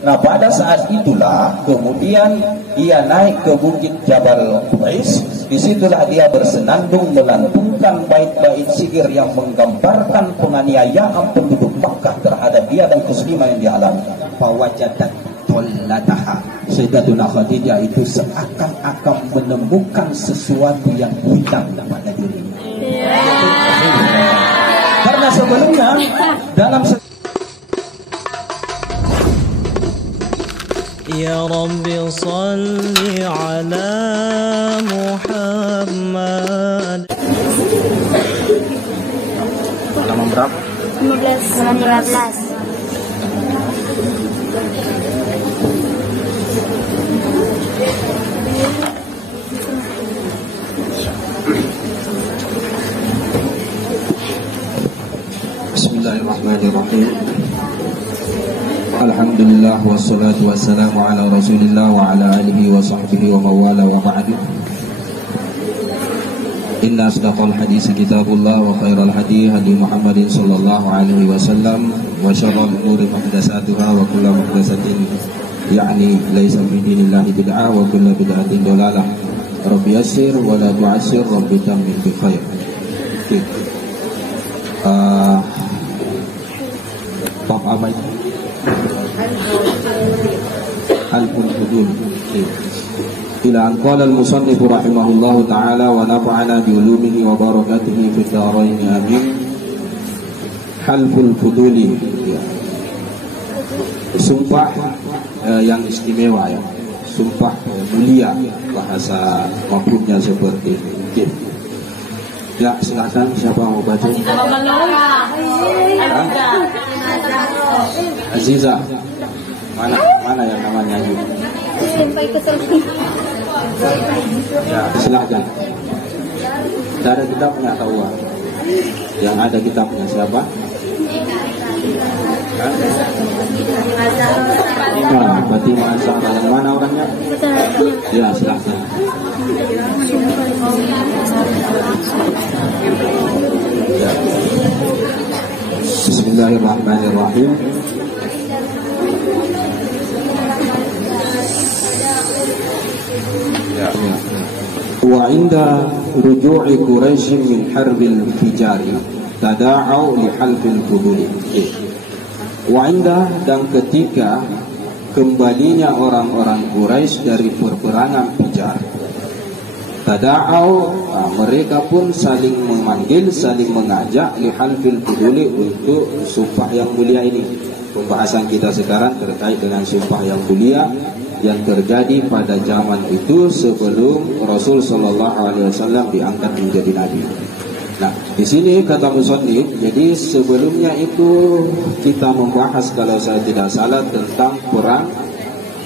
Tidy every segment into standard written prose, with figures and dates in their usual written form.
Nah, pada saat itulah kemudian ia naik ke bukit Jabal Qais. Disitulah dia bersenandung melantunkan bait-bait sihir yang menggambarkan penganiayaan penduduk Makkah terhadap dia dan kesuliman yang dialami. Fawajadat tollataha, Sayyidatuna Khadijah itu seakan-akan menemukan sesuatu yang hilang pada dirinya. Karena sebelumnya dalam Ya Rabbi salli ala Muhammad. Halaman berapa? 15. Bismillahirrahmanirrahim. Alhamdulillah wassalatu wassalamu ala Rasulillah wa ala alihi wa sahbihi wa mawala wa ba'du. Inna asdaqal hadis kitabullah wa khairal hadi hadi Muhammadin sallallahu alaihi wasallam wa syarrul umuri muhdatsatuha wa kullu muhdatsatin ya'ni laisa fi dinillahi bid'ah wa kullu bid'atin dhalalah. Rabbi yassir wa la tu'assir, rabbi tammin bi khair. Bab apa itu? Halqul Fudul. Ila an qala al-musannif rahimahullahu ta'ala wa nafa'ana bi ulumihi wa barakatihi fid dharain amin. Halqul Fuduli, sumpah yang istimewa, ya, sumpah mulia, bahasa mafhumnya seperti itu. Ya, silakan siapa mau baca? Aziza. Mana yang namanya Aziza? Ya, silakan. Tidak ada kitabnya atau uang? Yang ada kitabnya siapa? Nah, Fatimah Azhar. Yang mana orangnya? Ya, silakan. Ya. Bismillahirrahmanirrahim. Wa inda ruju'i Quraisy min harbil fijari tada'au li halqil fuduli. Wa inda, dan ketika kembalinya orang-orang Quraisy dari peperangan Fijar, tada'au, mereka pun saling memanggil, saling mengajak li halqil fuduli, untuk sumpah yang mulia ini. Pembahasan kita sekarang terkait dengan sumpah yang mulia yang terjadi pada zaman itu sebelum Rasul Sallallahu Alaihi Wasallam diangkat menjadi nabi. Nah, di sini kata musannif, jadi sebelumnya itu kita membahas, kalau saya tidak salah, tentang perang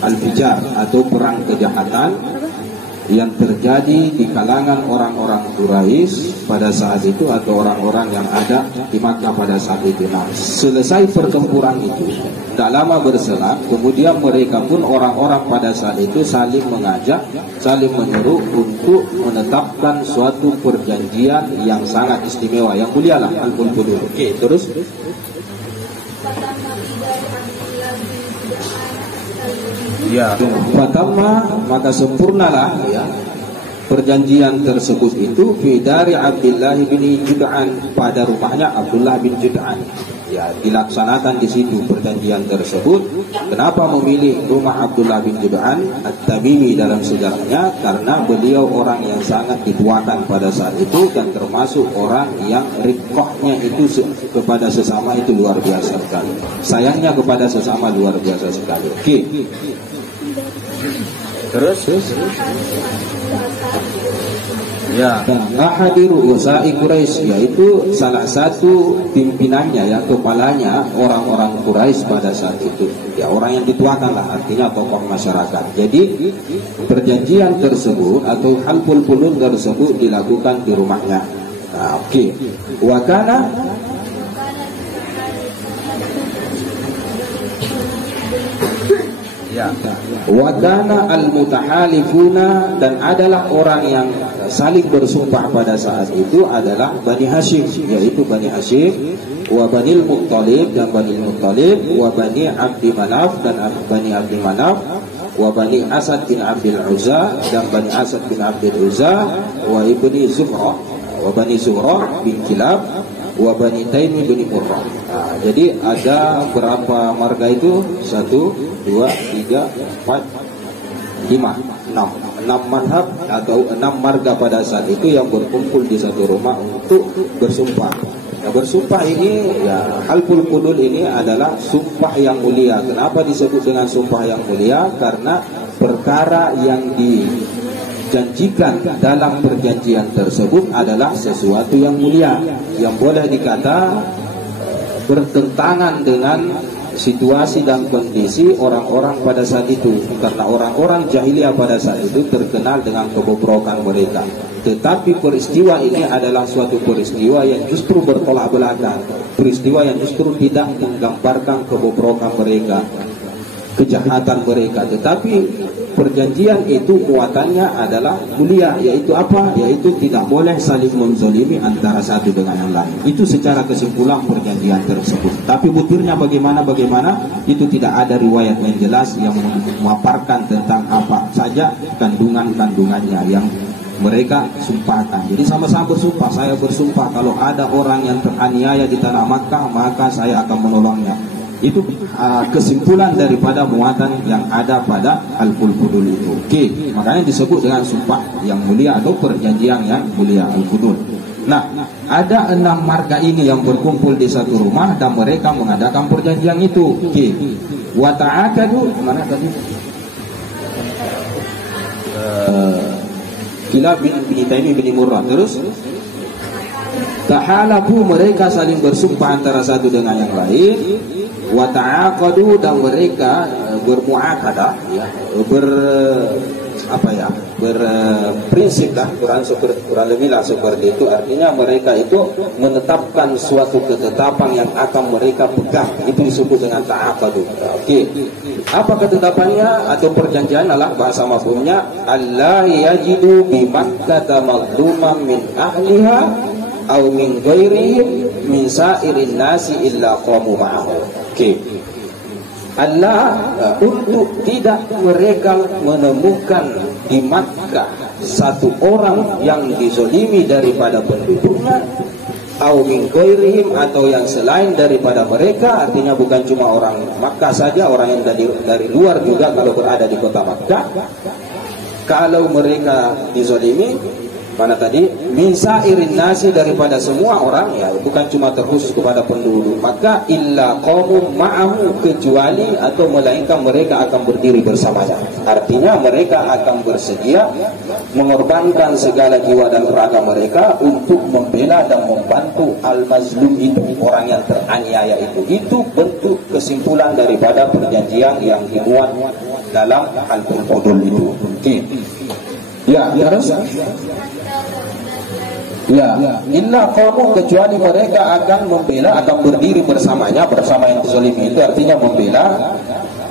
Al-Fijar atau perang kejahatan yang terjadi di kalangan orang-orang Quraisy pada saat itu, atau orang-orang yang ada di Makkah pada saat itu. Nah, selesai pertempuran itu, tak lama berselang, kemudian mereka pun, orang-orang pada saat itu, saling mengajak, saling menyeru untuk menetapkan suatu perjanjian yang sangat istimewa, yang mulialah, Halqul Fudul. Oke, terus. Ya, fatamma, maka sempurnalah, ya, perjanjian tersebut itu fi dari Abdullah bin Jud'an, pada rumahnya Abdullah bin Jud'an. Ya, dilaksanakan di situ perjanjian tersebut. Kenapa memilih rumah Abdullah bin Jud'an At-Tamimi dalam sejarahnya? Karena beliau orang yang sangat dituakan pada saat itu, dan termasuk orang yang rikohnya itu kepada sesama itu luar biasa sekali. Sayangnya kepada sesama luar biasa sekali. Oke. Terus. Ya, ahadiru usai Quraisy, yaitu salah satu pimpinannya, ya, kepalanya orang-orang Quraisy pada saat itu. Ya, orang yang dituakan lah, artinya tokoh masyarakat. Jadi perjanjian tersebut atau halqul fudul tersebut dilakukan di rumahnya. Nah, oke. Wakana, ya, wadana al-mutahalifuna, dan adalah orang yang saling bersumpah pada saat itu adalah Bani Hashim, yaitu Bani Hashim wa Banil Muttalib dan Bani Muttalib, wa Bani Abdi Manaf dan Bani Abdi Manaf, wa Bani Asad bin Abdul Uzza dan Bani Asad bin Abdul Uzza, wa Ibni Zuhra wa Bani Zuhra bin Kilab, wa Bani Taimi bin Murrah. Nah, jadi ada berapa marga itu? 1, 2, 3, 4, 5, 6 madhab atau 6 marga pada saat itu yang berkumpul di satu rumah untuk bersumpah. Nah, bersumpah ini ya, halful fudul ini adalah sumpah yang mulia. Kenapa disebut dengan sumpah yang mulia? Karena perkara yang dijanjikan dalam perjanjian tersebut adalah sesuatu yang mulia, yang boleh dikata bertentangan dengan situasi dan kondisi orang-orang pada saat itu, karena orang-orang jahiliyah pada saat itu terkenal dengan kebobrokan mereka. Tetapi peristiwa ini adalah suatu peristiwa yang justru bertolak belakang, peristiwa yang justru tidak menggambarkan kebobrokan mereka, kejahatan mereka, tetapi perjanjian itu muatannya adalah mulia, yaitu apa? Yaitu tidak boleh saling menzalimi antara satu dengan yang lain. Itu secara kesimpulan perjanjian tersebut. Tapi butirnya bagaimana itu tidak ada riwayat yang jelas yang memaparkan tentang apa saja kandungannya yang mereka sumpahkan. Jadi sama-sama bersumpah, saya bersumpah kalau ada orang yang teraniaya di tanah Makkah maka saya akan menolongnya. Itu kesimpulan daripada muatan yang ada pada halful fudul itu. Oke, makanya disebut dengan sumpah yang mulia atau perjanjian yang mulia, al-fudul. Nah, ada 6 marga ini yang berkumpul di satu rumah dan mereka mengadakan perjanjian itu. Oke. Wa ta'akadu, mana tadi? Kilab bin Taimi bin Murrah. Terus tahalafu, mereka saling bersumpah antara satu dengan yang lain. Wa ta'aqadu, dan mereka bermuaqadah, ya, berprinsip lah, kurang lebih lah seperti itu. Artinya mereka itu menetapkan suatu ketetapan yang akan mereka pegang. Itu disebut dengan ta'aqadu. Oke. Apa ketetapannya atau perjanjian adalah bahasa mafhumnya Allah yajidu bi Makkah mazluman min ahliha aw min ghairihim min sa'irin nasi illa qamu ma'ahu. Oke. Allah untuk tidak mereka menemukan di Makkah satu orang yang dizolimi daripada penduduknya, au min ghairihim, atau yang selain daripada mereka. Artinya bukan cuma orang Makkah saja, orang yang dari luar juga kalau berada di kota Makkah. Kalau mereka dizolimi, mana tadi? Min sa'irin nasi, daripada semua orang, ya, bukan cuma terkhusus kepada penduduk. Maka illa qamu ma'ahu, kecuali atau melainkan mereka akan berdiri bersamanya. Artinya mereka akan bersedia mengorbankan segala jiwa dan raga mereka untuk membela dan membantu al-mazlum itu, orang yang teraniaya itu. Itu bentuk kesimpulan daripada perjanjian yang dimuat dalam halful fudul itu. Oke. Ya, terus ya, illa qamu, kecuali mereka akan membela, akan berdiri bersamanya, bersama yang dizalimi itu artinya membela,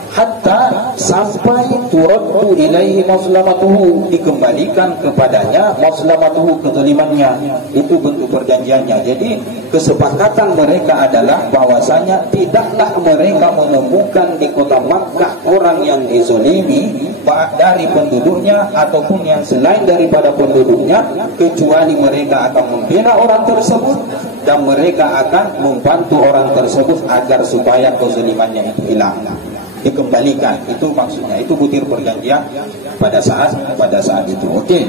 hatta sampai turaddu ilaihi maslamatuhu, dikembalikan kepadanya maslamatuhu, kezalimannya. Itu bentuk perjanjiannya. Jadi kesepakatan mereka adalah bahwasanya tidaklah mereka menemukan di kota Makkah orang yang dizalimi dari penduduknya ataupun yang selain daripada penduduknya, kecuali mereka akan membela orang tersebut dan mereka akan membantu orang tersebut agar supaya kezalimannya itu hilang, dikembalikan. Itu maksudnya, itu butir perjanjian pada saat itu. Oke.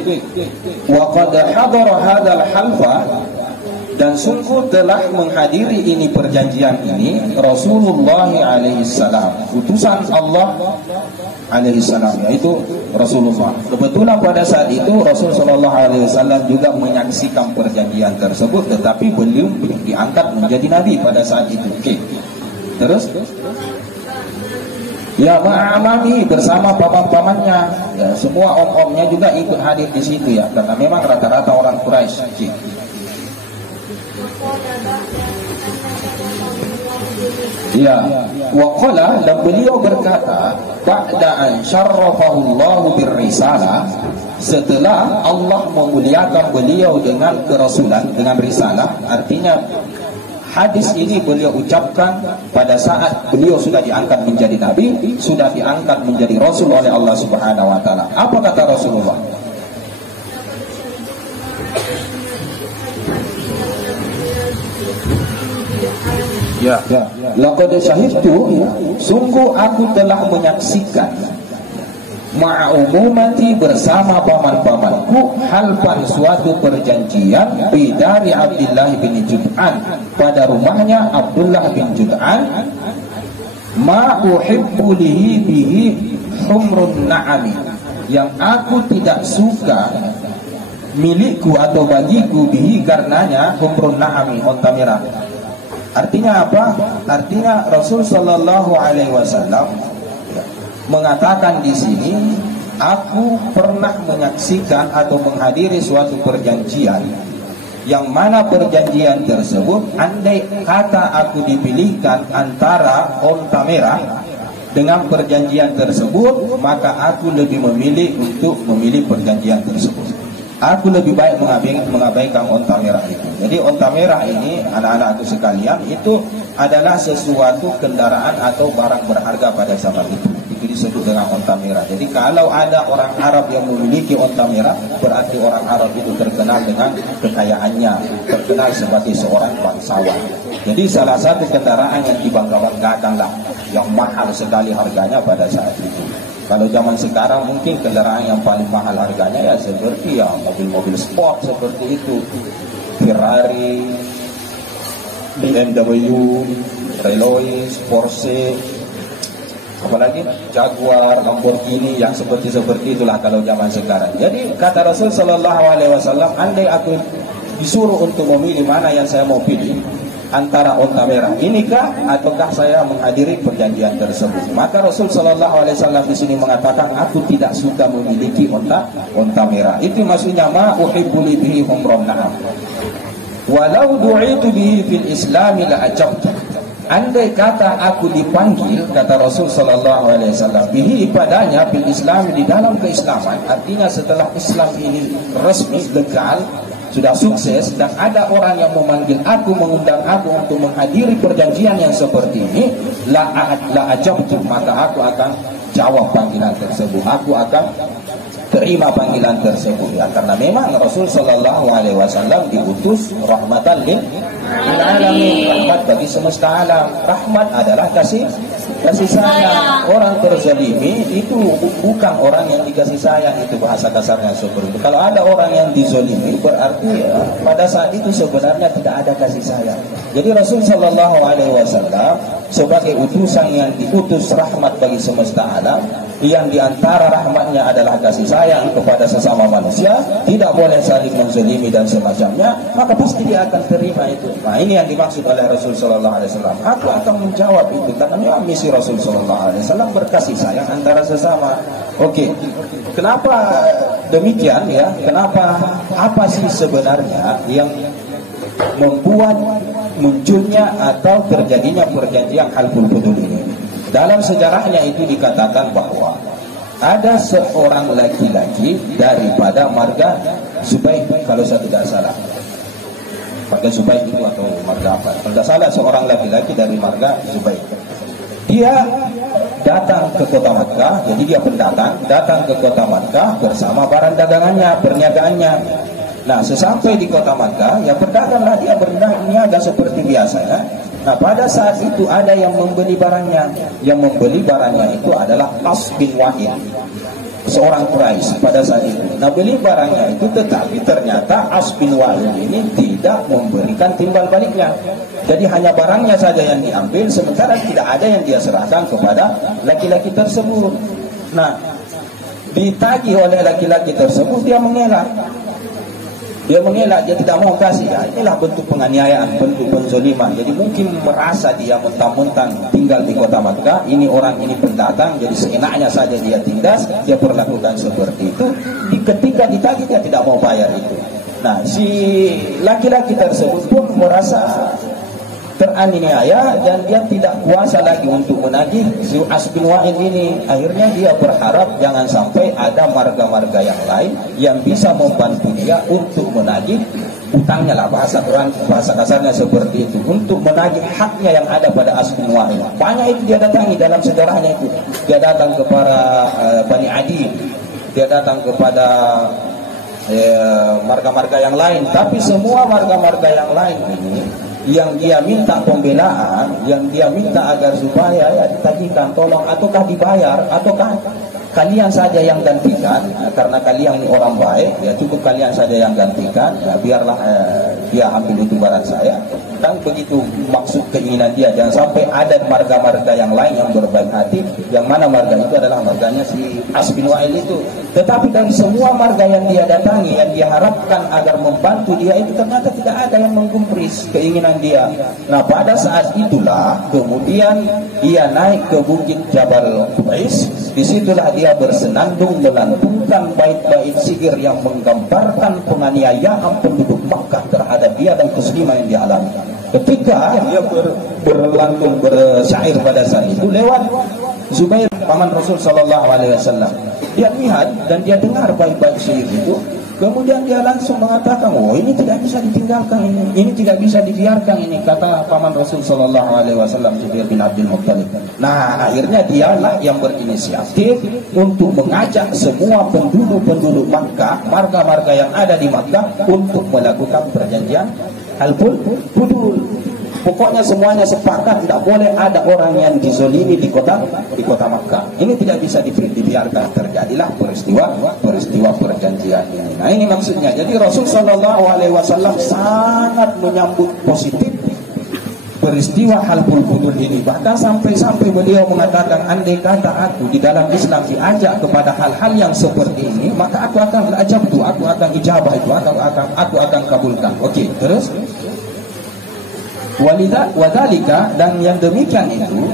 Wa qad hadara hadzal halfa, dan sungguh telah menghadiri ini perjanjian ini Rasulullah alaihi salam, utusan Allah alaihi salam, yaitu Rasulullah. Kebetulan pada saat itu Rasul sallallahu alaihi wasallam juga menyaksikan perjanjian tersebut, tetapi belum diangkat menjadi nabi pada saat itu. Oke. Terus ya, ma'amami, bersama paman-pamannya, ya, semua om-omnya juga ikut hadir di situ, ya, karena memang rata-rata orang Quraisy. Okay. Ya, waqala, dan beliau berkata, ba'da an syarrafahu Allahu birrisalah, setelah Allah memuliakan beliau dengan kerasulan, dengan risalah, artinya Hadis ini beliau ucapkan pada saat beliau sudah diangkat menjadi nabi, sudah diangkat menjadi rasul oleh Allah Subhanahu wa taala. Apa kata Rasulullah? Ya, laqad syahidtu, sungguh aku telah menyaksikan ma'umumati bersama paman-pamanku halpan suatu perjanjian bidari Abdullah bin Jud'an, pada rumahnya Abdullah bin Jud'an, ma uhibbu lihi bihi humrun na'ami, yang aku tidak suka milikku atau bagiku bihi karenanya humrun na'ami, onta merah. Artinya apa? Artinya Rasul sallallahu alaihi wasallam mengatakan di sini, aku pernah menyaksikan atau menghadiri suatu perjanjian yang mana perjanjian tersebut, andai kata aku dipilihkan antara onta merah dengan perjanjian tersebut, maka aku lebih memilih untuk memilih perjanjian tersebut. Aku lebih baik mengabaikan onta merah itu. Jadi onta merah ini, anak-anakku sekalian, itu adalah sesuatu kendaraan atau barang berharga pada zaman itu. Itu disebut dengan onta merah. Jadi kalau ada orang Arab yang memiliki onta merah, berarti orang Arab itu terkenal dengan kekayaannya, terkenal sebagai seorang bangsawan. Jadi salah satu kendaraan yang dibangga-banggakan lah, yang mahal sekali harganya pada saat itu. Kalau zaman sekarang mungkin kendaraan yang paling mahal harganya ya seperti ya mobil-mobil sport seperti itu, Ferrari, BMW, Rolls, Porsche, apalagi Jaguar, Lamborghini, yang seperti itulah kalau zaman sekarang. Jadi kata Rasul sallallahu alaihi wasallam, andai aku disuruh untuk memilih mana yang saya mau pilih, antara onta merah inikah ataukah saya menghadiri perjanjian tersebut, maka Rasul sallallahu alaihi wasallam di sini mengatakan, aku tidak suka memiliki onta merah. Itu maksudnya ma uhibbu bihi humrun na'am. Walau du'itu bihi fil Islam la ajabtu. Andai kata aku dipanggil, kata Rasul sallallahu alaihi wasallam, bihi padanya fil Islam, di dalam keislaman, artinya setelah Islam ini resmi legal, sudah sukses, dan ada orang yang memanggil aku, mengundang aku untuk menghadiri perjanjian yang seperti ini, la ajabtu, maka aku akan jawab panggilan tersebut, aku akan terima panggilan tersebut, ya, karena memang Rasul sallallahu alaihi wasallam diutus rahmatan lil alamin, rahmat bagi semesta alam. Rahmat adalah kasih sayang. Orang terzalimi itu bukan orang yang dikasih sayang, itu bahasa kasarnya seperti itu. Kalau ada orang yang dizalimi, berarti ya, pada saat itu sebenarnya tidak ada kasih sayang. Jadi Rasul sallallahu alaihi wasallam sebagai utusan yang diutus rahmat bagi semesta alam, yang diantara rahmatnya adalah kasih sayang kepada sesama manusia, tidak boleh saling menzalimi dan semacamnya, maka pasti dia akan terima itu. Nah, ini yang dimaksud oleh Rasul sallallahu alaihi wasallam. Aku akan menjawab itu karena memang misi Rasul sallallahu alaihi wasallam berkasih sayang antara sesama. Oke. Kenapa demikian ya? Kenapa, apa sih sebenarnya yang membuat munculnya atau terjadinya perjanjian halful fudul ini? Dalam sejarahnya itu dikatakan bahwa ada seorang laki-laki daripada marga Zubair, kalau saya tidak salah. Marga Zubair itu atau marga apa? Kalau tidak salah, seorang laki-laki dari marga Zubair. Dia datang ke kota Makkah, jadi dia pendatang, datang ke kota Makkah bersama barang dagangannya, perniagaannya. Nah, sesampai di kota Makkah, ya berdaganglah dia, berniaga seperti biasanya. Nah, pada saat itu ada yang membeli barangnya. Yang membeli barangnya itu adalah As bin Wa'il, seorang Quraisy pada saat itu. Nah, beli barangnya itu, tetapi ternyata As bin Wa'il ini tidak memberikan timbal baliknya. Jadi hanya barangnya saja yang diambil, sementara tidak ada yang dia serahkan kepada laki-laki tersebut. Nah, ditagih oleh laki-laki tersebut, dia mengelak. Dia mengelak, dia tidak mau kasih. Ya, inilah bentuk penganiayaan, bentuk penzoliman. Jadi mungkin merasa dia mentang-mentang tinggal di kota Makkah, ini orang ini pendatang, jadi seenaknya saja dia tindas, dia perlakukan seperti itu. Ketika ditagih dia tidak mau bayar itu. Nah, si laki-laki tersebut pun merasa teraniaya dan dia tidak kuasa lagi untuk menagih si As bin Wa'il ini. Akhirnya dia berharap jangan sampai ada marga-marga yang lain yang bisa membantu dia untuk menagih utangnya lah, bahasa kasarnya seperti itu, untuk menagih haknya yang ada pada Asbin Wa'il. Banyak itu dia datangi dalam sejarahnya itu. Dia datang kepada Bani Adi, dia datang kepada marga-marga yang lain, tapi semua marga-marga yang lain ini yang dia minta pembelaan, yang dia minta agar supaya ya ditagihkan, tolong, ataukah dibayar, ataukah kalian saja yang gantikan, karena kalian ini orang baik, ya cukup kalian saja yang gantikan, ya biarlah dia ambil itu barang saya. Kan begitu maksud keinginan dia. Jangan sampai ada marga-marga yang lain yang berbaik hati, yang mana marga itu adalah marganya si Asbin Wa'il itu. Tetapi dari semua marga yang dia datangi, yang dia harapkan agar membantu dia itu, ternyata tidak ada yang menggubris keinginan dia. Nah, pada saat itulah kemudian dia naik ke bukit Jabal Qubais. Disitulah dia bersenandung melantunkan bait-bait sihir yang menggambarkan penganiayaan penduduk Makkah terhadap dia dan kesuliman yang dia alami. Ketika dia berlantun bersyair pada saat itu lewat Zubair, paman Rasul sallallahu alaihi wasallam. Dia lihat dan dia dengar bait-bait syair itu. Kemudian dia langsung mengatakan, oh ini tidak bisa ditinggalkan, ini tidak bisa dibiarkan, ini kata paman Rasul sallallahu alaihi wasallam, Zubair bin Abdul Muttalib. Nah, akhirnya dialah yang berinisiatif untuk mengajak semua penduduk Makkah, marga-marga yang ada di Makkah, untuk melakukan perjanjian Al-Fudul. Pokoknya semuanya sepakat tidak boleh ada orang yang dizolimi di kota Makkah. Ini tidak bisa dibiarkan. Terjadilah peristiwa perjanjian ini. Nah, ini maksudnya. Jadi Rasul sallallahu alaihi wasallam sangat menyambut positif peristiwa Halful Fudul ini. Bahkan sampai beliau mengatakan, andai kata aku di dalam Islam diajak kepada hal-hal yang seperti ini, maka aku akan ajab itu, aku akan ijabah itu, aku akan kabulkan. Oke, terus wadalika, dan yang demikian itu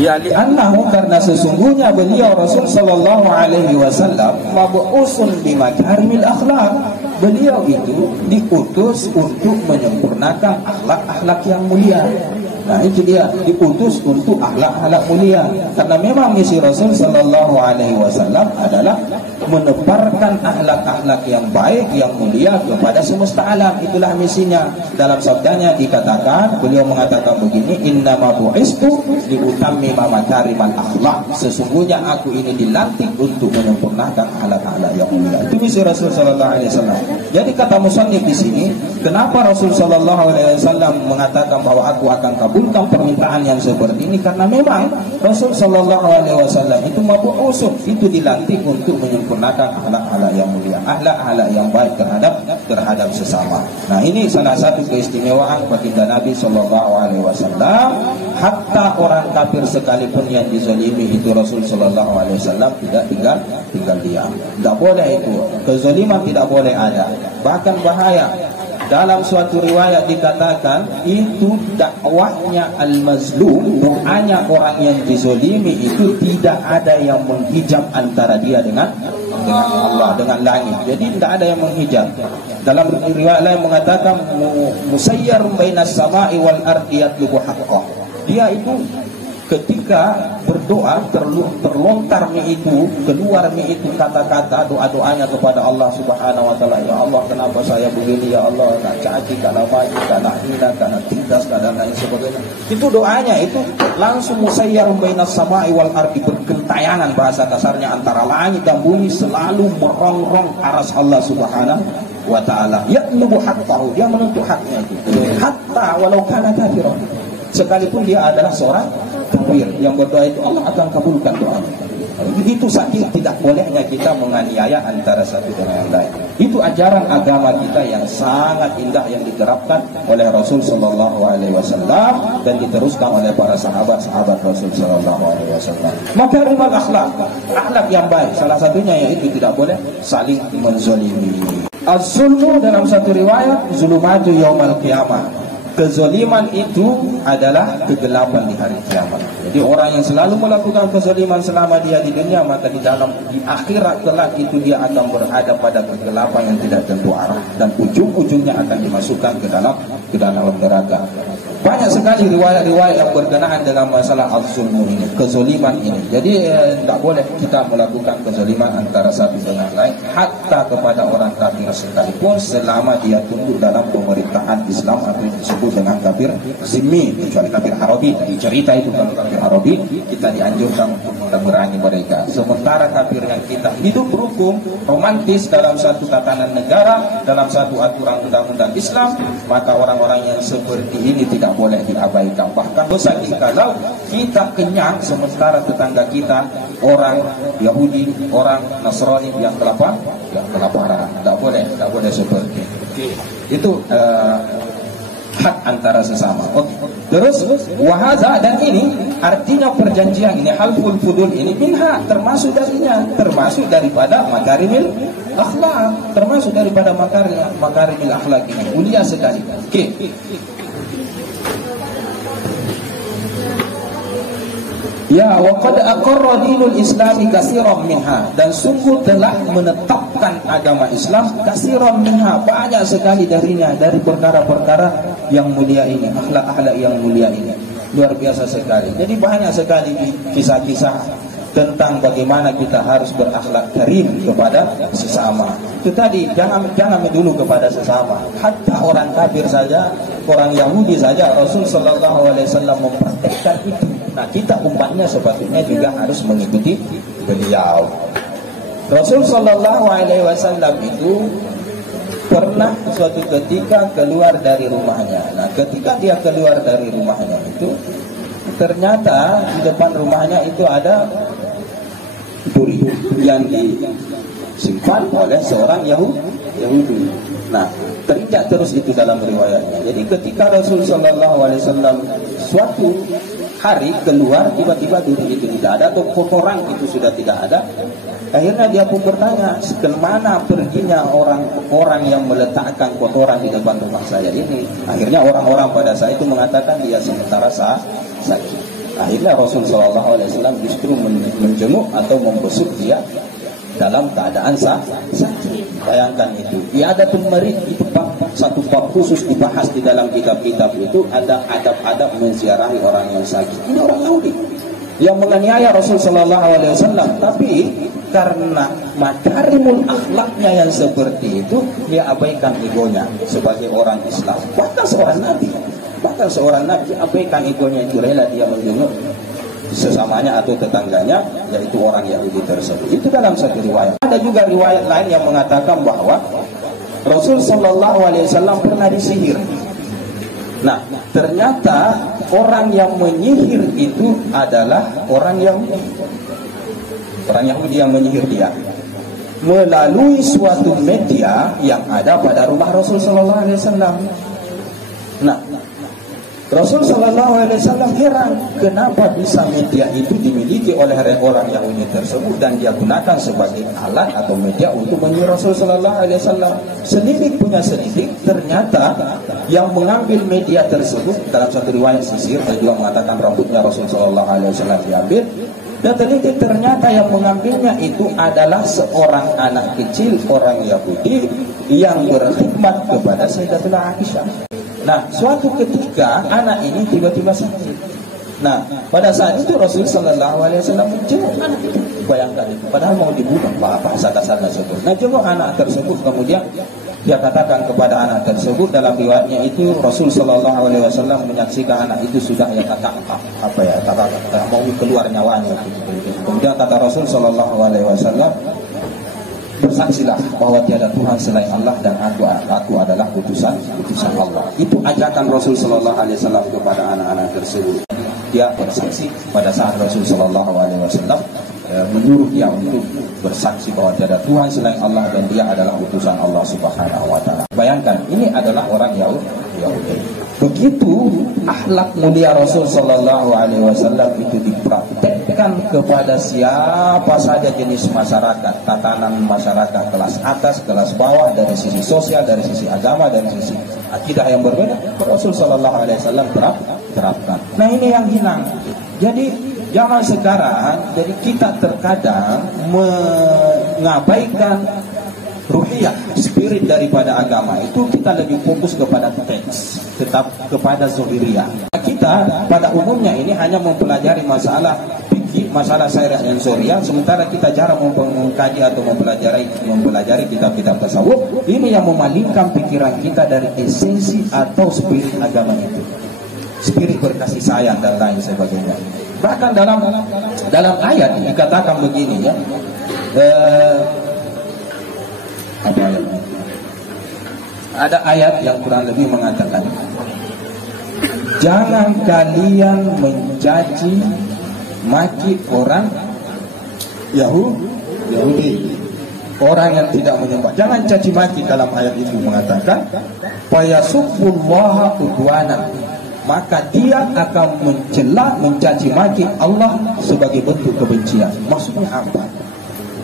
ya li'annahu, karena sesungguhnya beliau Rasul sallallahu alaihi wasallam mab'usun bimakarimil akhlak. Beliau itu diutus untuk menyempurnakan akhlak-akhlak yang mulia. Nah, itu dia, diutus untuk akhlak-akhlak mulia. Karena memang misi Rasul sallallahu alaihi wasallam adalah menebarkan akhlak-akhlak yang baik, yang mulia kepada semesta alam. Itulah misinya. Dalam sabdanya dikatakan, beliau mengatakan begini, innama bu'istu liutammima makarimal akhlak. Sesungguhnya aku ini dilantik untuk menyempurnakan akhlak-akhlak yang mulia. Itu misi Rasul sallallahu alaihi wasallam. Jadi kata musannif di sini, kenapa Rasul sallallahu alaihi wasallam mengatakan bahwa aku akan kabulkan permintaan yang seperti ini? Karena memang Rasul sallallahu alaihi wasallam itu mabu'usun, itu dilantik untuk menyempurnakan akhlak-akhlak yang mulia, akhlak-akhlak yang baik terhadap sesama. Nah, ini salah satu keistimewaan baginda Nabi sallallahu alaihi wasallam. Hatta orang kafir sekalipun yang dizalimi itu Rasul sallallahu alaihi wasallam tidak tinggal diam. Tidak boleh itu. Kezaliman tidak boleh ada. Bahkan bahaya. Dalam suatu riwayat dikatakan itu dakwahnya al-mazlum, doanya orang yang dizalimi itu tidak ada yang menghijab antara dia dengan Allah, dengan langit. Jadi tidak ada yang menghijab. Dalam riwayat lain mengatakan musayyarun bainas sama'i wal ardi yatlubu haqqah. Dia itu ketika berdoa terlontar itu, keluar itu kata-kata doa-doanya kepada Allah Subhanahu wa taala. Ya Allah, kenapa saya begini ya Allah, nak caci, karena maju, karena hina, karena tindas, karena lain sebagainya. Itu doanya itu langsung musayyarun bainas sama'i wal ardi, bergentayangan bahasa kasarnya antara langit dan bumi, selalu merongrong aras Allah Subhanahu wa taala. Yatlubu haqqahu, dia menuntut haknya itu. Hatta walau kana kafiran, sekalipun dia adalah seorang kafir yang berdoa itu, Allah akan kabulkan doanya. Itu saking tidak bolehnya kita menganiaya antara satu dengan yang lain. Itu ajaran agama kita yang sangat indah yang diterapkan oleh Rasul sallallahu alaihi wasallam dan diteruskan oleh para sahabat-sahabat Rasul sallallahu alaihi wasallam. Makarimul akhlak, akhlak yang baik, salah satunya yaitu tidak boleh saling menzalimi. Az-zulmu dalam satu riwayat zulumatu yaumal qiyamah. Kezaliman itu adalah kegelapan di hari kiamat. Jadi orang yang selalu melakukan kezaliman selama dia di dunia, maka di akhirat kelak itu dia akan berada pada kegelapan yang tidak tentu arah, dan ujung-ujungnya akan dimasukkan ke dalam neraka. banyak sekali riwayat-riwayat yang berkenaan dengan masalah al-zulmu ini, kezaliman ini. Jadi tidak boleh kita melakukan kezaliman antara satu dengan lain, hatta kepada orang kafir sekalipun, selama dia tunduk dalam pemerintahan Islam atau yang disebut dengan kafir zimmi, kecuali kafir Arabi. Tadi cerita itu, kalau kafir Arabi kita dianjurkan untuk memerangi mereka. Sementara kafir yang kita hidup berhukum romantis dalam satu tatanan negara, dalam satu aturan undang-undang Islam, maka orang-orang yang seperti ini tidak boleh diabaikan. Bahkan dosa kalau kita kenyang sementara tetangga kita orang Yahudi, orang Nasrani yang kelaparan. Tidak boleh seperti itu. Itu hak antara sesama. Terus wahaza, dan ini artinya perjanjian ini, halful fudul ini minha, termasuk darinya, termasuk daripada makarimil akhlak, termasuk daripada makarimil akhlak ini, mulia sekali. Ya, wa qad aqarra dinul islami katsiran minha, dan sungguh telah menetapkan agama Islam katsiran minha, banyak sekali darinya, dari perkara-perkara yang mulia ini, akhlak-akhlak yang mulia ini. Luar biasa sekali. Jadi banyak sekali kisah-kisah tentang bagaimana kita harus berakhlak karim kepada sesama. Itu tadi, jangan dulu kepada sesama. Hatta orang kafir saja, orang Yahudi saja, Rasul sallallahu alaihi wasallam mempraktekkan itu. Nah, kita umatnya sepatutnya juga harus mengikuti beliau. Rasul sallallahu alaihi wasallam itu pernah suatu ketika keluar dari rumahnya. Nah, ketika dia keluar dari rumahnya itu, ternyata di depan rumahnya itu ada duri yang disimpan oleh seorang Yahudi. Nah, terinjak terus itu dalam riwayatnya. Jadi ketika Rasul sallallahu alaihi wasallam suatu hari keluar, tiba-tiba duri itu tidak ada, atau kotoran itu sudah tidak ada. Akhirnya dia pun bertanya, kemana perginya orang yang meletakkan kotoran di depan rumah saya ini? Akhirnya orang-orang pada saat itu mengatakan dia sementara sakit. Akhirnya Rasul SAW justru menjenguk atau membesuk dia dalam keadaan sakit. Bayangkan itu. Dia ada pemerit itu, satu bab khusus dibahas di dalam kitab-kitab itu, ada adab-adab menziarahi orang yang sakit. Ini orang Yahudi yang menganiaya Rasul sallallahu alaihi wasallam, tapi karena makarimul akhlaknya yang seperti itu, dia abaikan egonya sebagai orang Islam. Bahkan seorang nabi abaikan egonya itu, rela dia menjenguk sesamanya atau tetangganya, yaitu orang Yahudi tersebut. Itu dalam satu riwayat. Ada juga riwayat lain yang mengatakan bahwa Rasul sallallahu alaihi wasallam pernah disihir. Nah, ternyata orang yang menyihir itu adalah orang Yahudi. Orang Yahudi yang menyihir dia melalui suatu media yang ada pada rumah Rasul sallallahu alaihi wasallam. Nah, Rasul sallallahu alaihi wasallam heran kenapa bisa media itu dimiliki oleh orang Yahudi tersebut dan dia gunakan sebagai alat atau media untuk menyihir Rasul sallallahu alaihi wasallam. Selidik punya selidik, ternyata yang mengambil media tersebut, dalam satu riwayat sisir, dia juga mengatakan rambutnya Rasul sallallahu alaihi wasallam diambil. Dan teliti ternyata yang mengambilnya itu adalah seorang anak kecil orang Yahudi yang berkhidmat kepada Sayyidatuna Aisyah. Nah, suatu ketika anak ini tiba-tiba sakit. Nah, pada saat itu Rasul sallallahu alaihi wasallam menjenguk anak itu. Bayangkan itu, padahal mau dibunuh, bahasa kasarnya sebut. Nah, jenguk anak tersebut, kemudian dia katakan kepada anak tersebut, dalam riwayatnya itu Rasul sallallahu alaihi wasallam menyaksikan anak itu sudah tak mau keluar nyawanya. Kemudian kata Rasul sallallahu alaihi wasallam, bersaksilah bahwa tiada Tuhan selain Allah dan aku adalah utusan Allah. Itu ajakan Rasul sallallahu alaihi wasallam kepada anak-anak tersebut. Dia bersaksi pada saat Rasul sallallahu alaihi wasallam menyuruh dia untuk bersaksi bahwa tiada Tuhan selain Allah dan dia adalah utusan Allah Subhanahu wa taala. Bayangkan, ini adalah orang Yahudi. Begitu akhlak mulia Rasul sallallahu alaihi wasallam itu dipraktekkan kepada siapa saja jenis masyarakat, tatanan masyarakat kelas atas, kelas bawah, dari sisi sosial, dari sisi agama, dari sisi akidah yang berbeda, Rasul sallallahu alaihi wasallam terapkan. Nah, ini yang hilang. Jadi zaman sekarang, jadi kita terkadang mengabaikan ruhiyah, spirit daripada agama itu kita lebih fokus kepada teks, tetap kepada zahiriyah. Kita pada umumnya ini hanya mempelajari masalah fikih, masalah syariah dan syariah, sementara kita jarang mengkaji atau mempelajari kitab-kitab tasawuf. Ini yang memalingkan pikiran kita dari esensi atau spirit agama itu, spirit berkasih sayang dan lain sebagainya. Bahkan dalam ayat dikatakan begini ya. Ada ayat yang kurang lebih mengatakan, jangan kalian mencaci maki orang Yahudi, orang yang tidak menyembah. Jangan caci maki. Dalam ayat itu mengatakan, fayasubbullaha udwana, maka dia akan mencela, mencaci maki Allah sebagai bentuk kebencian. Maksudnya apa?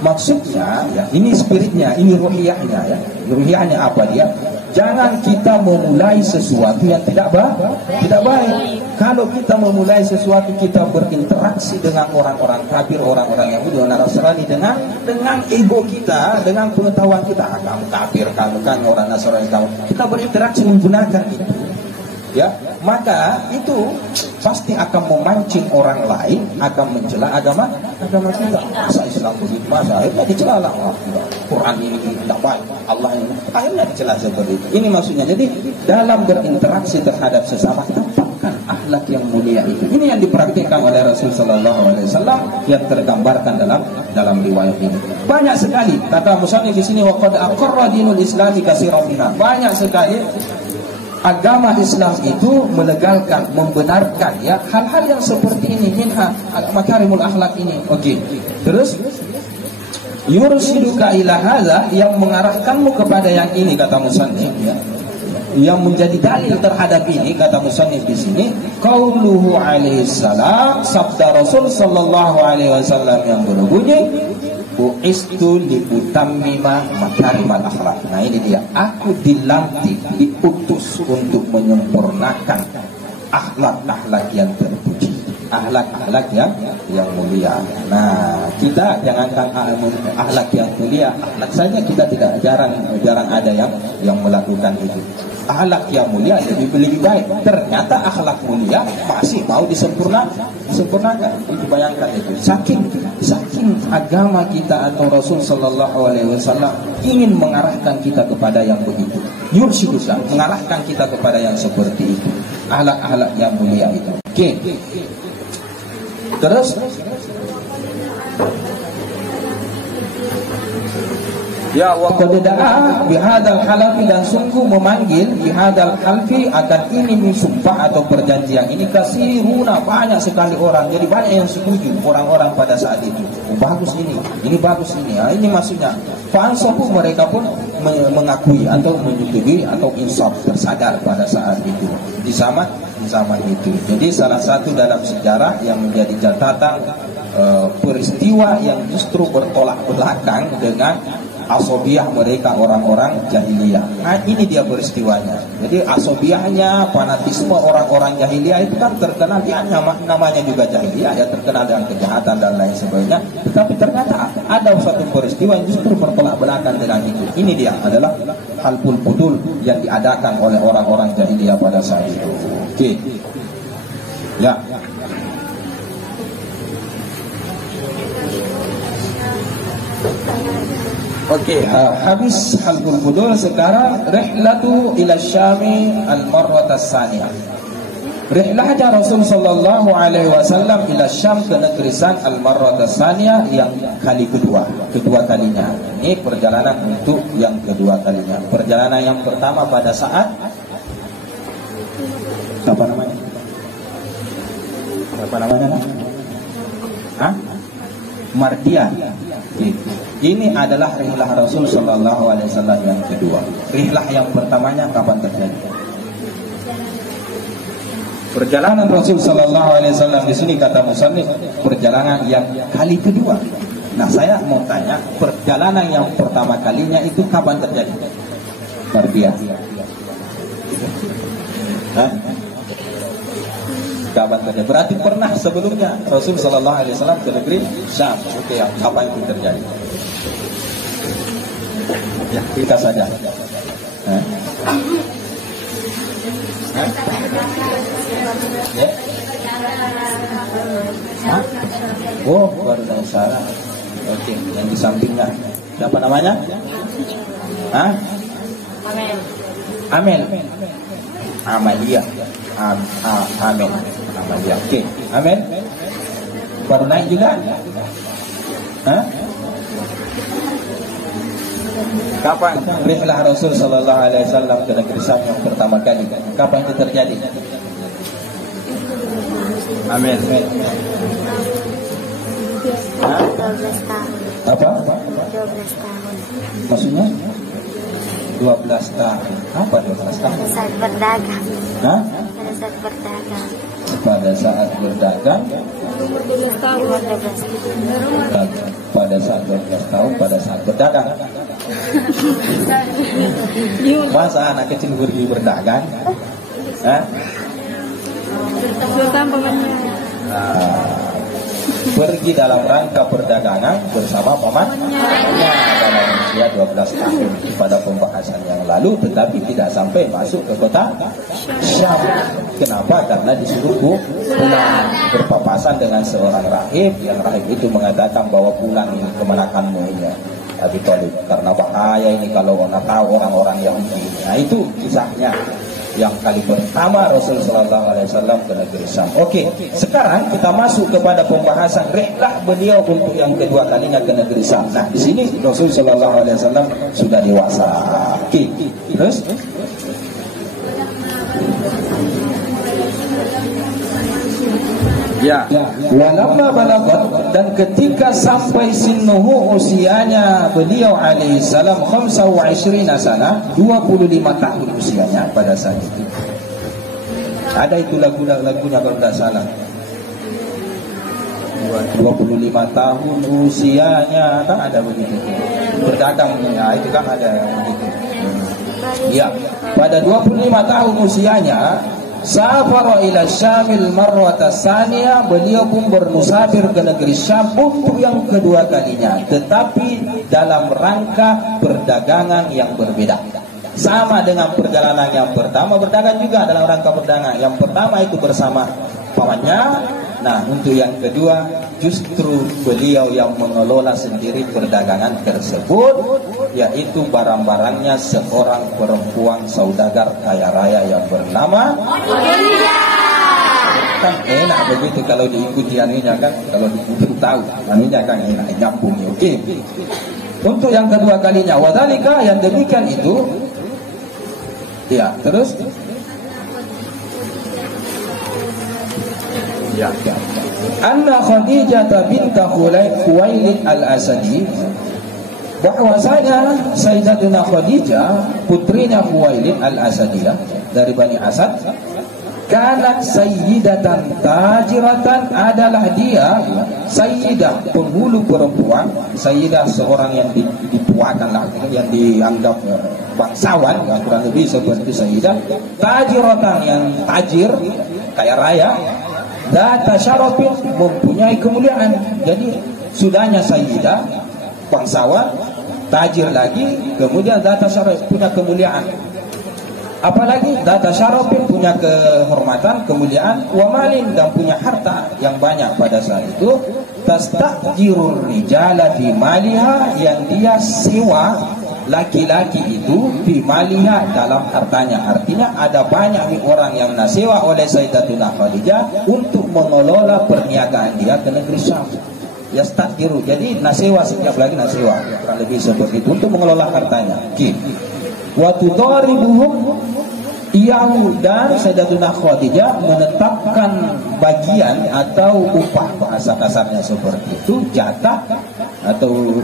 Maksudnya ya, ini spiritnya, ini ruhiyahnya ya. Ruhiyahnya apa dia? Jangan kita memulai sesuatu yang tidak baik. Kalau kita memulai sesuatu, kita berinteraksi dengan orang-orang kafir, orang-orang Yahudi, orang Nasrani dengan ego kita, dengan pengetahuan kita, kamu kafir, kamu kan orang Nasrani, kamu. Kita berinteraksi menggunakan itu. Ya, maka itu pasti akan memancing orang lain akan mencela agama kita. Masa Islam begitu, masa akhirnya dicela lah. Quran ini tidak baik, Allah ini akhirnya dicela seperti itu. Ini maksudnya. Jadi dalam berinteraksi terhadap sesama, tampakkan akhlak yang mulia itu. Ini yang dipraktikkan oleh Rasul Sallallahu Alaihi Wasallam yang tergambarkan dalam riwayat ini. Banyak sekali kata musannif di sini, waqad aqarra dinul Islami katsiran minha. Banyak sekali agama Islam itu melegalkan, membenarkan ya hal-hal yang seperti ini, minha makarimul akhlak ini. Okey. Terus yursiduka ila hadza, yang mengarahkanmu kepada yang ini, kata musannif ya. Yang menjadi dalil terhadap ini, kata musannif di sini, qauluhu alaihi salam, sabda Rasul sallallahu alaihi wasallam yang berbunyi, bu'istu liutammima makarimal akhlak. Nah ini dia, aku dilantik, diutus untuk menyempurnakan akhlak-akhlak yang terpuji, akhlak-akhlak yang mulia. Nah, kita jangankan akhlak yang mulia, akhlak saja kita tidak jarang ada yang melakukan itu. Akhlak yang mulia lebih baik. Ternyata akhlak mulia masih mau disempurnakan. Itu bayangkan itu. Saking agama kita atau Rasul Sallallahu Alaihi Wasallam ingin mengarahkan kita kepada yang begitu. Yursiduka, mengarahkan kita kepada yang seperti itu. Akhlak-akhlak yang mulia itu. Oke. Terus ya, wa qad da'a bihadzal halafi, dan sungguh memanggil bihadzal halfi akan ini sumpah atau perjanjian ini kasiruna, banyak sekali orang. Jadi banyak yang setuju orang-orang pada saat itu. Bagus ini bagus ini. Nah, ini maksudnya fansafu, mereka pun mengakui atau menyetujui atau insaf, tersadar pada saat itu di zaman itu. Jadi salah satu dalam sejarah yang menjadi catatan peristiwa yang justru bertolak belakang dengan asobiyah mereka orang-orang jahiliyah. Nah ini dia peristiwanya. Jadi asobiyahnya, fanatisme orang-orang jahiliyah itu kan terkenal, dia namanya juga jahiliyah ya, terkenal dengan kejahatan dan lain sebagainya. Tetapi ternyata ada satu peristiwa yang justru bertolak belakang dengan itu. Ini dia adalah halful fudul yang diadakan oleh orang-orang jahiliyah pada saat itu. Oke. Ya. Oke, habis halqul fudul. Sekarang rihlatu ila Syami al-marrata tsaniyah. Rihlahnya Rasul sallallahu alaihi wasallam ila Syam, ke negeri Syam, al-marrata tsaniyah, yang kali kedua kalinya. Ini perjalanan untuk yang kedua kalinya. Perjalanan yang pertama pada saat apa namanya? Mardiyah. Ini adalah rihlah Rasul Sallallahu Alaihi Wasallam yang kedua. Rihlah yang pertamanya kapan terjadi? Perjalanan Rasul Sallallahu Alaihi Wasallam di sini kata musannif perjalanan yang kali kedua. Nah saya mau tanya, perjalanan yang pertama kalinya itu kapan terjadi? Mardiyah. Kapan terjadi? Berarti pernah sebelumnya Rasul Sallallahu Alaihi Wasallam ke negeri Syam. Oke, kapan itu terjadi? Ya, kita saja. Hah? Hah? Ya? Hah? Oh, baru tahu salah. Oke, yang di sampingnya. Siapa namanya? Hah? Amin. Amel. Amalia. Amel. Amalia. Oke, Amel. Baru naik juga? Hah? Kapan rihlah Rasul sallallahu alaihi wasallam ke negeri Syam yang pertama kali? Kapan itu terjadi? Amin. 12 tahun. Apa? 12 tahun. Maksudnya? 12 tahun. Apa 12 tahun? Pada saat berdagang. Hah? Pada saat berdagang. Pada saat berdagang. 12 tahun. 12 tahun. Pada saat 12 tahun, pada saat berdagang. Masa anak kecil pergi berdagang? Hah? Pergi dalam rangka perdagangan bersama pamannya dalam usia 12 tahun pada pembahasan yang lalu, tetapi tidak sampai masuk ke kota Syam. Kenapa? Karena disuruh pulang, berpapasan dengan seorang rahib, yang rahib itu mengatakan bahwa pulang ini kemenakanmu ini Abi Thalib, karena bahaya ini kalau orang tahu orang-orang Yahudi. Nah itu kisahnya yang kali pertama Rasulullah SAW ke negeri Syam. Oke, sekarang kita masuk kepada pembahasan rihlah beliau untuk yang kedua kalinya ke negeri Syam. Nah di sini Rasulullah SAW sudah dewasa. Oke, terus ya, walamma balagat, dan ketika sampai sinnuhu usianya beliau alaihi salam 25 sana, 25 tahun usianya pada saat itu. Ada itu lagunya kalau tidak salah. 25 tahun usianya, kan ada begitu. Berdagang ya, itu kan ada begitu. Ya, pada 25 tahun usianya safara ila Syamil marwata saniyah, beliau pun bermusafir ke negeri Syam untuk yang kedua kalinya, tetapi dalam rangka perdagangan yang berbeda. Sama dengan perjalanan yang pertama, berdagang juga dalam rangka perdagangan. Yang pertama itu bersama pamannya. Nah, untuk yang kedua justru beliau yang mengelola sendiri perdagangan tersebut, yaitu barang-barangnya seorang perempuan saudagar kaya raya yang bernama kan enak begitu kalau diikuti anunya kan, kalau diikuti tahu anunya kan enak nyambung. Oke. Untuk yang kedua kalinya wadalika, yang demikian itu ya, terus ya, Anna Khadijah binta Khuwailid al-Asadi, bahwasanya Sayyidatuna Khadijah putrinya Khuwailid al-Asadiyah dari Bani Asad, kanat sayyidatan tajiratan, adalah dia sayyidah, penghulu perempuan. Sayyidah seorang yang dituakan lah, yang dianggap bangsawan, kurang lebih seperti sayyidah. Tajiratan, yang tajir, kaya raya. Data syarafin, mempunyai kemuliaan. Jadi sudahnya sayyidah, bangsawan, tajir lagi, kemudian data syaraf, punya kemuliaan. Apalagi data syarafin, punya kehormatan, kemuliaan, wa malin, dan punya harta yang banyak pada saat itu. Tastajirur rijala fi maliha, yang dia sewa laki-laki itu fi maliha, dalam hartanya. Artinya ada banyak orang yang nasewa oleh Sayyidatuna Khadijah untuk mengelola perniagaan dia ke negeri Syam. Yastajiru, jadi nasewa, setiap lagi nasewa, kurang lebih seperti itu, untuk mengelola hartanya. Wa tudaribuhum, dan Sayyidatuna Khadijah menetapkan bagian atau upah, bahasa kasarnya seperti itu, jatah atau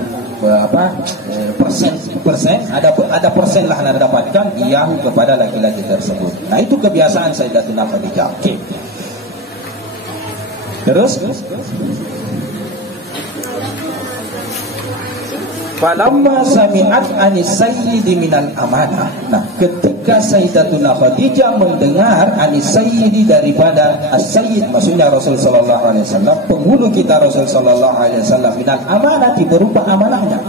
persen, ada persen lah yang dapatkan iyahu kepada laki-laki tersebut. Nah itu kebiasaan Sayyidatuna Khadijah. Oke. Terus falamma sami'at anis sayyidi minal amanah. Nah, ketika Sayyidatuna Khadijah mendengar anis sayyidi, daripada as-sayyid, maksudnya Rasul sallallahu alaihi wasallam, penghulu kita Rasul sallallahu alaihi wasallam, minal amanah, berupa amanahnya.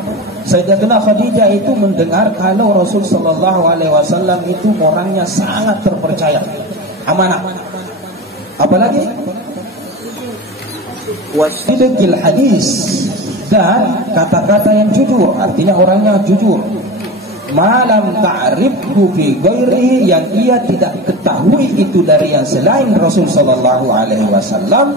Sayyidatuna Khadijah itu mendengar kalau Rasul sallallahu alaihi wasallam itu orangnya sangat terpercaya, amanah. Apalagi wasidqil hadis, dan kata-kata yang jujur, artinya orangnya jujur. Malam ta'rifhu fi ghairihi, yang ia tidak ketahui itu dari yang selain Rasul sallallahu alaihi wasallam,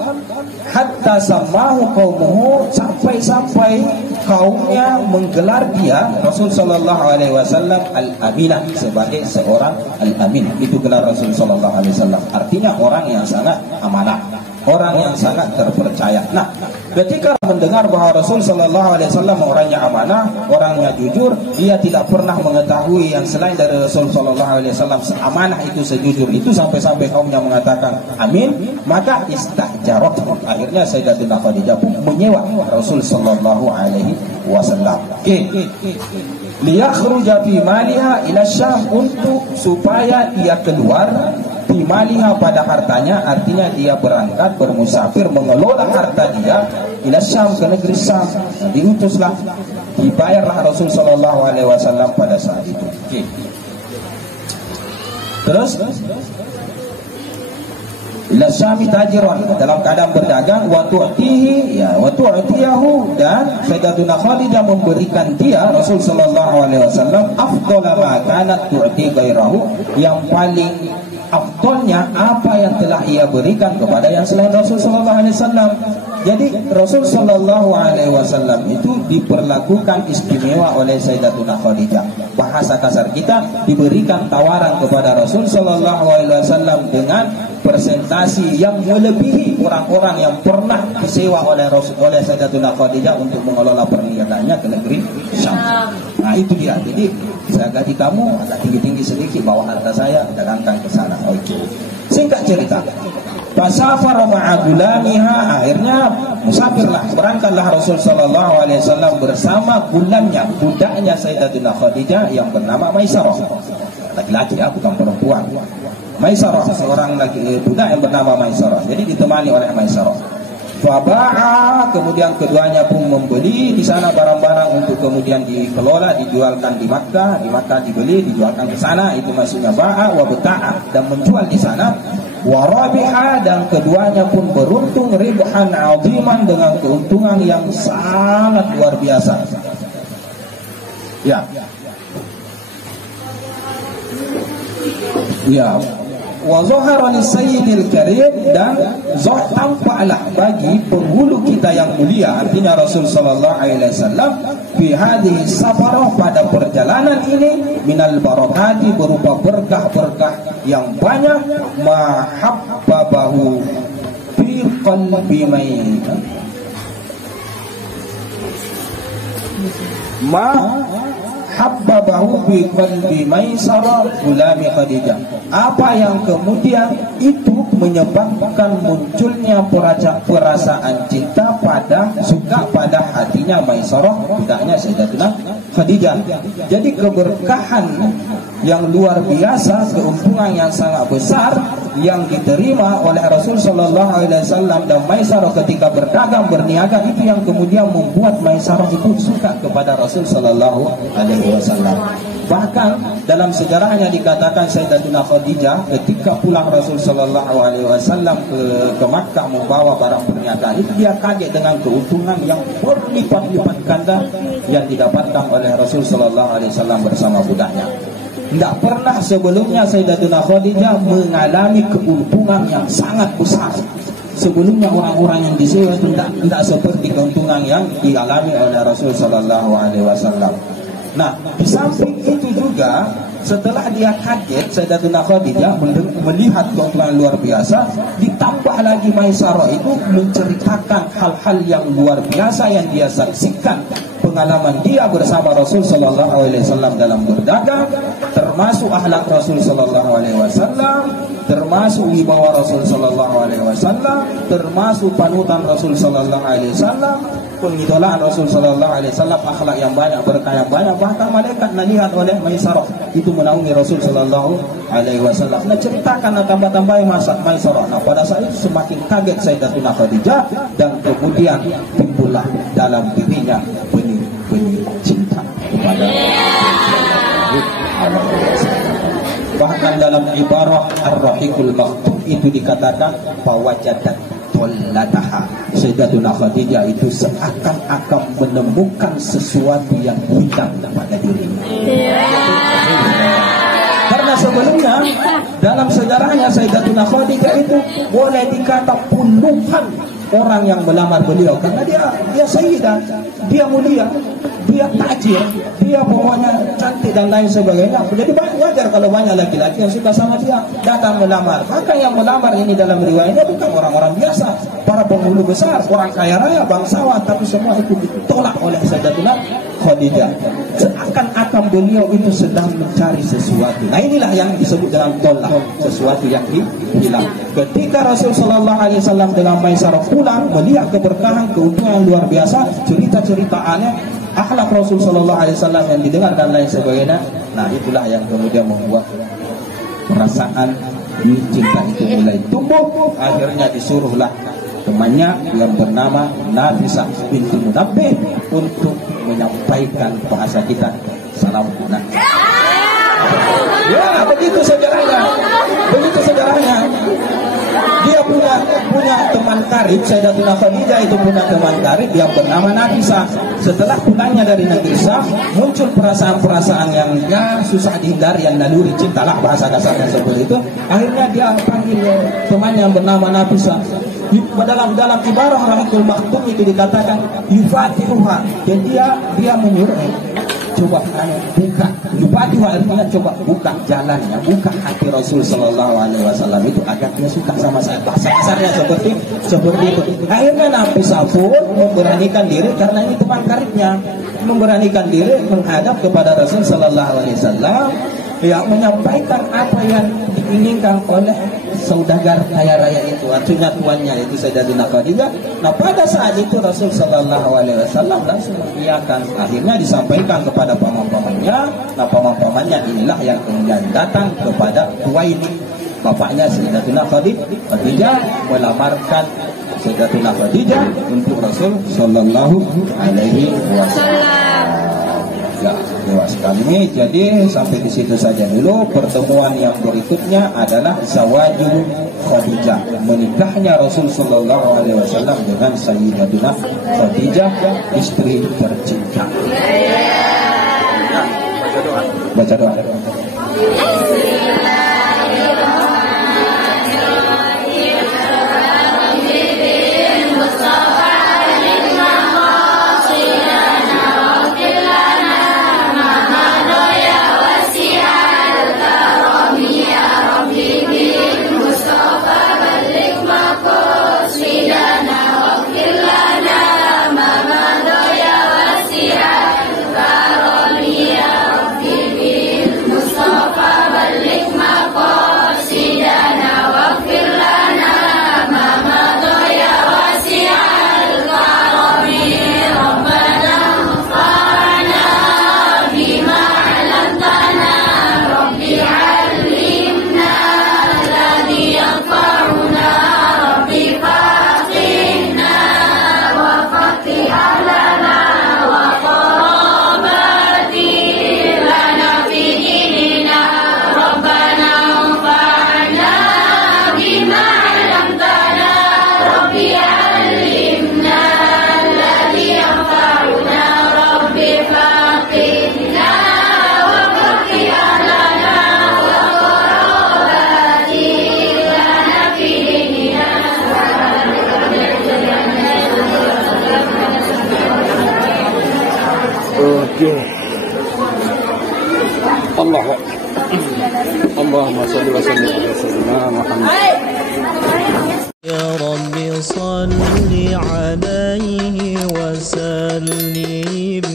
hatta samahu qaumuhu, sampai-sampai kaumnya menggelar dia Rasul sallallahu alaihi wasallam al-aminah, sebagai seorang al-amin. Itu gelar Rasul sallallahu alaihi wasallam, artinya orang yang sangat amanah, orang yang sangat terpercaya. Nah, ketika mendengar bahwa Rasul sallallahu alaihi wasallam orangnya amanah, orangnya jujur, dia tidak pernah mengetahui yang selain dari Rasul sallallahu alaihi wasallam amanah itu, sejujur itu, sampai-sampai kaumnya mengatakan amin, maka istahjarat. Akhirnya Sayyidatuna Khadijah pun menyewa Rasul sallallahu alaihi wasallam. Liyakhruja fi maliha ila Syam, untuk supaya dia keluar fi maliha, pada hartanya, artinya dia berangkat bermusafir mengelola harta dia ila Syam, ke negeri Syam. Diutuslah, dibayarlah Rasul sallallahu alaihi wasallam pada saat itu. Terus ila Syami tajiran, dalam keadaan berdagang, wa tu'tihi, ya wa tu'tiyahu, dan Sayyidatuna Khadijah memberikan dia Rasul sallallahu alaihi wasallam afdhala ma kanat tu'ti ghairahu, yang paling afdalnya apa yang telah ia berikan kepada yang selain Rasul sallallahu alaihi wasallam. Jadi Rasul sallallahu alaihi wasallam itu diperlakukan istimewa oleh Sayyidatuna Khadijah. Bahasa kasar kita, diberikan tawaran kepada Rasul sallallahu alaihi wasallam dengan presentasi yang melebihi orang-orang yang pernah disewa oleh Sayyidatuna Khadijah untuk mengelola perniagaannya ke negeri Syam. Nah, itu dia. Jadi saya ganti kamu agak tinggi-tinggi sedikit, bawa harta saya, dagangkan ke sana. Oke. Singkat cerita, fasafara ma'agulamiha, akhirnya musafirlah, berangkatlah Rasul sallallahu alaihi wasallam bersama gulamnya, budaknya Sayyidatuna Khadijah yang bernama Maisarah. Laki-laki, bukan perempuan. Maisarah, seorang laki budak yang bernama Maisarah. Jadi ditemani oleh Maisarah. Faba'a, kemudian keduanya pun membeli di sana barang-barang untuk kemudian dikelola, dijualkan di Makkah. Di Makkah dibeli, dijualkan ke sana. Itu maksudnya ba'a wa beta'a, dan menjual di sana. Wa rabiha, dan keduanya pun beruntung ribhan 'aziman, dengan keuntungan yang sangat luar biasa. Ya. Ya. Wa zahara li sayyidil karim, dan tampaklah bagi penghulu kita yang mulia, artinya Rasul sallallahu alaihi wasallam, fi hadhihi safarah, pada perjalanan ini, minal barakati, berupa berkah-berkah yang banyak, mahabbahu fi qalbi habbabahu fi qalbi Maisarah gulami Khadijah. Apa yang kemudian itu menyebabkan munculnya perasaan cinta suka pada hatinya Maisarah, budaknya Sayyidatuna Khadijah. Jadi keberkahan yang luar biasa, keuntungan yang sangat besar yang diterima oleh Rasul sallallahu alaihi wasallam dan Maisarah ketika berdagang berniaga, itu yang kemudian membuat Maisarah itu suka kepada Rasul sallallahu alaihi wasallam. Bahkan dalam sejarahnya dikatakan Sayyidatuna Khadijah ketika pulang Rasul sallallahu alaihi wasallam ke Makkah membawa barang perniagaan, itu dia kaget dengan keuntungan yang berlipat-lipat ganda yang didapatkan oleh Rasul sallallahu alaihi wasallam bersama budaknya. Tidak pernah sebelumnya Sayyidatuna Khadijah mengalami keuntungan yang sangat besar. Sebelumnya orang-orang yang disewa itu tidak seperti keuntungan yang dialami oleh Rasul sallallahu alaihi wasallam. Nah, di samping itu juga, setelah dia kaget Sayyidatuna Khadijah melihat keuntungan luar biasa, ditambah lagi Maisarah itu menceritakan hal-hal yang luar biasa yang dia saksikan, pengalaman dia bersama Rasul sallallahu alaihi wasallam dalam berdagang, termasuk akhlak Rasul sallallahu alaihi wasallam, termasuk wibawa Rasul sallallahu alaihi wasallam, termasuk panutan Rasul sallallahu alaihi wasallam, pengidolaan Rasul sallallahu alaihi wasallam, akhlak yang banyak, berkah yang banyak. Bahkan malaikat nalihat oleh Maisarah itu menaungi Rasul sallallahu alaihi wasallam. Nah, ceritakan tambah-tambahin Maisarah. Nah, pada saat itu semakin kaget Sayyidatuna Khadijah, dan kemudian timbullah dalam dirinya benih-benih cinta. Bahkan dalam ibarah Ar-Rahiqul Maktum itu dikatakan fawajadat tollataha. Sayyidatuna Khadijah itu seakan-akan menemukan sesuatu yang hilang pada dirinya. Karena sebelumnya dalam sejarahnya Sayyidatuna Khadijah itu boleh dikata puluhan orang yang melamar beliau karena dia sayyidah, dia mulia, dia tajir, dia pokoknya cantik dan lain sebagainya. Jadi wajar kalau banyak laki-laki yang suka sama dia datang melamar. Maka yang melamar ini dalam riwayatnya bukan orang-orang biasa, para penghulu besar, orang kaya raya, bangsawan, tapi semua itu ditolak oleh Sayyidatuna Khadijah. Seakan-akan beliau itu sedang mencari sesuatu. Nah inilah yang disebut dalam tolak, sesuatu yang hilang. Ketika Rasulullah SAW dengan Maisarah pulang melihat keberkahan, keuntungan yang luar biasa, cerita-cerita aneh, akhlak Rasulullah SAW yang didengar dan lain sebagainya. Nah itulah yang kemudian membuat perasaan cinta itu mulai tumbuh. Akhirnya disuruhlah temannya yang bernama Nafisah binti Munabbih untuk menyampaikan bahasa kita salam guna. Ya begitu sejarahnya, begitu sejarahnya. Dia punya teman karib, Sayyidatuna Khadijah itu punya teman karib yang bernama Nafisah. Setelah pulangnya dari negeri Syam, muncul perasaan-perasaan yang susah dihindari, yang naluri cinta lah bahasa kasarnya seperti itu. Akhirnya dia panggil teman yang bernama Nafisah. Dalam ibarah Rahikul Maktum itu dikatakan yufatihuha, dan dia menyuruh coba buka, yufatihuha artinya coba buka jalannya, buka hati Rasul Sallallahu Alaihi Wasallam itu agar dia suka sama saya. Bahasa kasarnya seperti itu. Akhirnya Nafisah pun memberanikan diri karena ini teman karibnya, memberanikan diri menghadap kepada Rasul Sallallahu Alaihi Wasallam, ya menyampaikan apa yang diinginkan oleh saudagar kaya raya itu, artinya tuannya itu Sayyidatuna Khadijah. Nah pada saat itu Rasul Sallallahu Alaihi Wasallam langsung mengiyakan. Akhirnya disampaikan kepada paman-pamannya. Nah paman-pamannya inilah yang kemudian datang kepada Tuwaini, bapaknya Sayyidatuna Khadijah, melamarkan Sayyidatuna Khadijah untuk Rasul Sallallahu Alaihi Wasallam. Ya, dewas kami. Jadi sampai di situ saja dulu. Pertemuan yang berikutnya adalah Zawaju Khadijah, menikahnya Rasul Sallallahu Alaihi Wasallam dengan Sayyidatuna Khadijah, istri tercinta. Ya, baca doa. Allahumma salli wa sallim ala sayyidina Muhammad. Ya Rabbi salli alaihi wa sallim.